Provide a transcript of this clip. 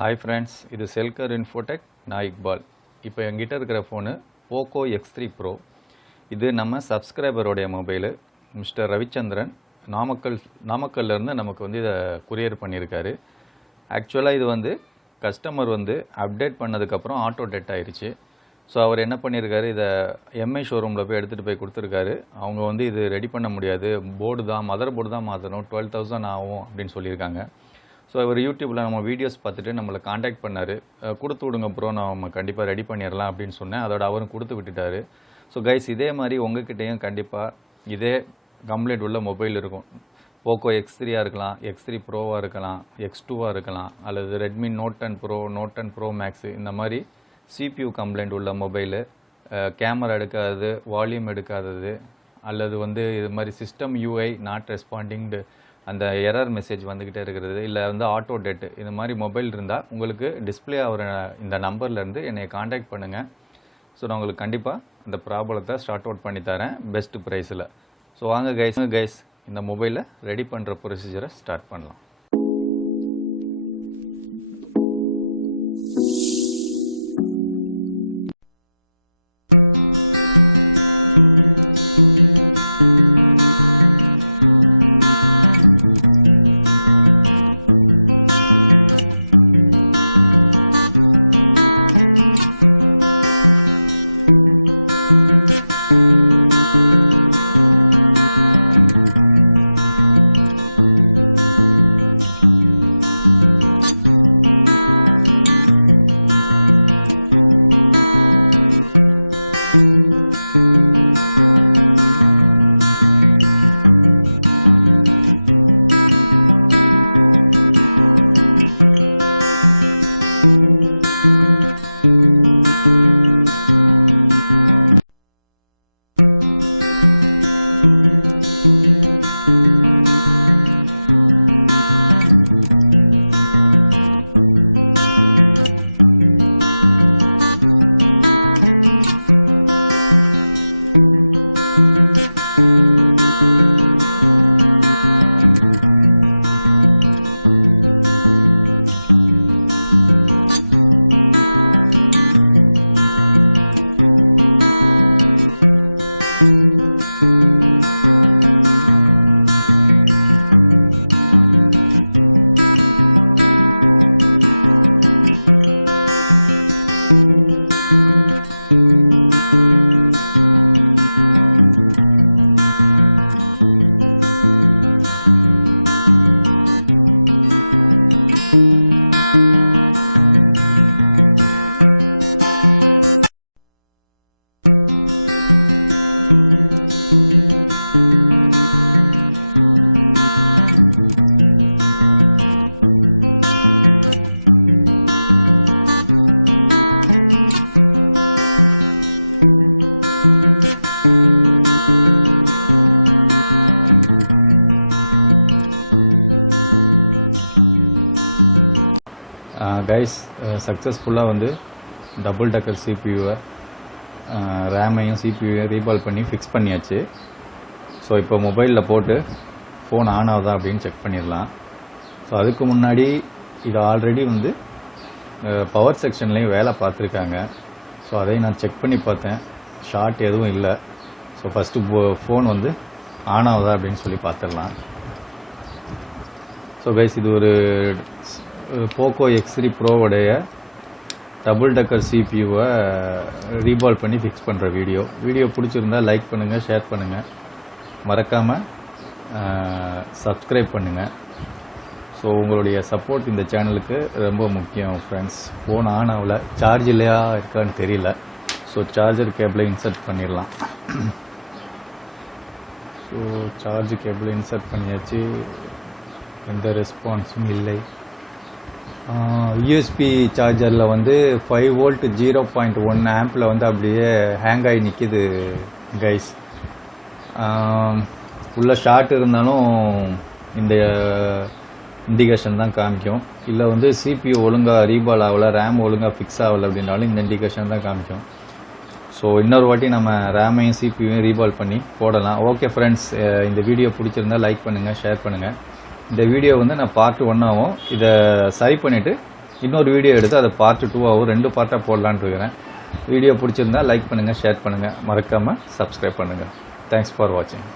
Hi friends, இது Cellcare Infotech, நான் இக்பால். இப்போ என்கிட்ட இருக்கிற ஃபோனு POCO X3 Pro. இது நம்ம சப்ஸ்கிரைபரோடைய மொபைலு மிஸ்டர் ரவிச்சந்திரன் நாமக்கல்ல இருந்து நமக்கு வந்து இதை குரியர் பண்ணியிருக்காரு. ஆக்சுவலாக இது வந்து கஸ்டமர் வந்து அப்டேட் பண்ணதுக்கப்புறம் ஆட்டோ டெட் ஆயிடுச்சு. ஸோ அவர் என்ன பண்ணியிருக்காரு, இதை எம்ஐ ஷோரூமில் போய் எடுத்துகிட்டு போய் கொடுத்துருக்காரு. அவங்க வந்து இது ரெடி பண்ண முடியாது, போர்டு தான் மதர் போர்டு தான் மாற்றணும், 12,000 ஆகும் அப்படின்னு சொல்லியிருக்காங்க. ஸோ அவர் யூடியூப்பில் நம்ம வீடியோஸ் பார்த்துட்டு நம்மளை காண்டாக்ட் பண்ணார். கொடுத்து விடுங்க ப்ரோ, நம்ம கண்டிப்பாக ரெடி பண்ணிடலாம் அப்படின்னு சொன்னேன். அதோட அவரும் கொடுத்து விட்டுட்டார். ஸோ கைஸ், இதே மாதிரி உங்ககிட்டையும் கண்டிப்பாக இதே கம்ப்ளைண்ட் உள்ள மொபைல் இருக்கும். POCO X3 இருக்கலாம், X3 ப்ரோவாக இருக்கலாம், X2 இருக்கலாம், அல்லது Redmi Note 10 Pro, Note 10 Pro Max, இந்த மாதிரி CPU கம்ப்ளைண்ட் உள்ள மொபைலு, கேமரா எடுக்காதது, வால்யூம் எடுக்காதது, அல்லது வந்து இது மாதிரி சிஸ்டம் UI நாட் ரெஸ்பாண்டிங்டு அந்த எரர் மெசேஜ் வந்துக்கிட்டே இருக்கிறது, இல்லை வந்து ஆட்டோ டெட்டு, இந்த மாதிரி மொபைல் இருந்தால் உங்களுக்கு டிஸ்பிளே ஆகிற இந்த நம்பர்லேருந்து என்னை காண்டாக்ட் பண்ணுங்கள். ஸோ நான் உங்களுக்கு கண்டிப்பாக இந்த ப்ராப்ளத்தை ஸ்டார்ட் அவுட் பண்ணி தரேன் பெஸ்ட் ப்ரைஸில். ஸோ வாங்க கைஸ் இந்த மொபைலை ரெடி பண்ணுற ப்ரொசீஜரை ஸ்டார்ட் பண்ணலாம். கைஸ், சக்ஸஸ்ஃபுல்லாக வந்து டபுள் டக்கர் சிபியூவை ரேமையும் சிபியூவையும் ரீபால் பண்ணி ஃபிக்ஸ் பண்ணியாச்சு. ஸோ இப்போ மொபைலில் போட்டு ஃபோன் ஆன் ஆகுதா அப்படின்னு செக் பண்ணிடலாம். ஸோ அதுக்கு முன்னாடி இது ஆல்ரெடி வந்து பவர் செக்ஷன்லேயும் வேலை பார்த்துருக்காங்க. ஸோ அதையும் நான் செக் பண்ணி பார்த்தேன், ஷார்ட் எதுவும் இல்லை. ஸோ ஃபஸ்ட்டு ஃபோன் வந்து ஆன் ஆகுதா அப்படின்னு சொல்லி பார்த்துடலாம். ஸோ கைஸ், இது ஒரு POCO X3 ப்ரோவோடைய டபுள் டக்கர் சிபியூவை ரீபால் பண்ணி ஃபிக்ஸ் பண்ணுற வீடியோ பிடிச்சிருந்தால் லைக் பண்ணுங்கள், ஷேர் பண்ணுங்கள், மறக்காமல் சப்ஸ்கிரைப் பண்ணுங்கள். ஸோ உங்களுடைய சப்போர்ட் இந்த சேனலுக்கு ரொம்ப முக்கியம் ஃப்ரெண்ட்ஸ். ஃபோன் ஆன் ஆகல, சார்ஜ் இல்லையா இருக்கான்னு தெரியல. ஸோ சார்ஜர் கேபிளை இன்சர்ட் பண்ணிடலாம். ஸோ சார்ஜ் கேபிளை இன்சர்ட் பண்ணியாச்சு, எந்த ரெஸ்பான்ஸும் இல்லை. யூஎஸ்பி சார்ஜரில் வந்து 5 வோல்ட் 0.1 ஆம்பில் வந்து அப்படியே ஹேங் ஆகி நிற்கிது கைஸ். உள்ள ஷார்ட் இருந்தாலும் இந்த இண்டிகேஷன் தான் காமிக்கும். இல்லை வந்து சிபியூ ஒழுங்காக ரீபால் ஆகலை, ரேம் ஒழுங்காக ஃபிக்ஸ் ஆகலை அப்படின்னாலும் இந்த இண்டிகேஷன் தான் காமிக்கும். ஸோ இன்னொரு வாட்டி நம்ம ரேமையும் சிபியூவையும் ரீபால் பண்ணி போடலாம். ஓகே ஃப்ரெண்ட்ஸ், இந்த வீடியோ பிடிச்சிருந்தா லைக் பண்ணுங்கள், ஷேர் பண்ணுங்கள். இந்த வீடியோ வந்து நான் பார்ட் 1 ஆகும். இதை சரி பண்ணிவிட்டு இன்னொரு வீடியோ எடுத்து அதை பார்ட் 2ஆகவும் 2 பார்ட்டாக போடலான்னு இருக்கிறேன். வீடியோ பிடிச்சிருந்தா லைக் பண்ணுங்கள், ஷேர் பண்ணுங்கள், மறக்காமல் சப்ஸ்கிரைப் பண்ணுங்கள். தேங்க்ஸ் ஃபார் வாட்சிங்.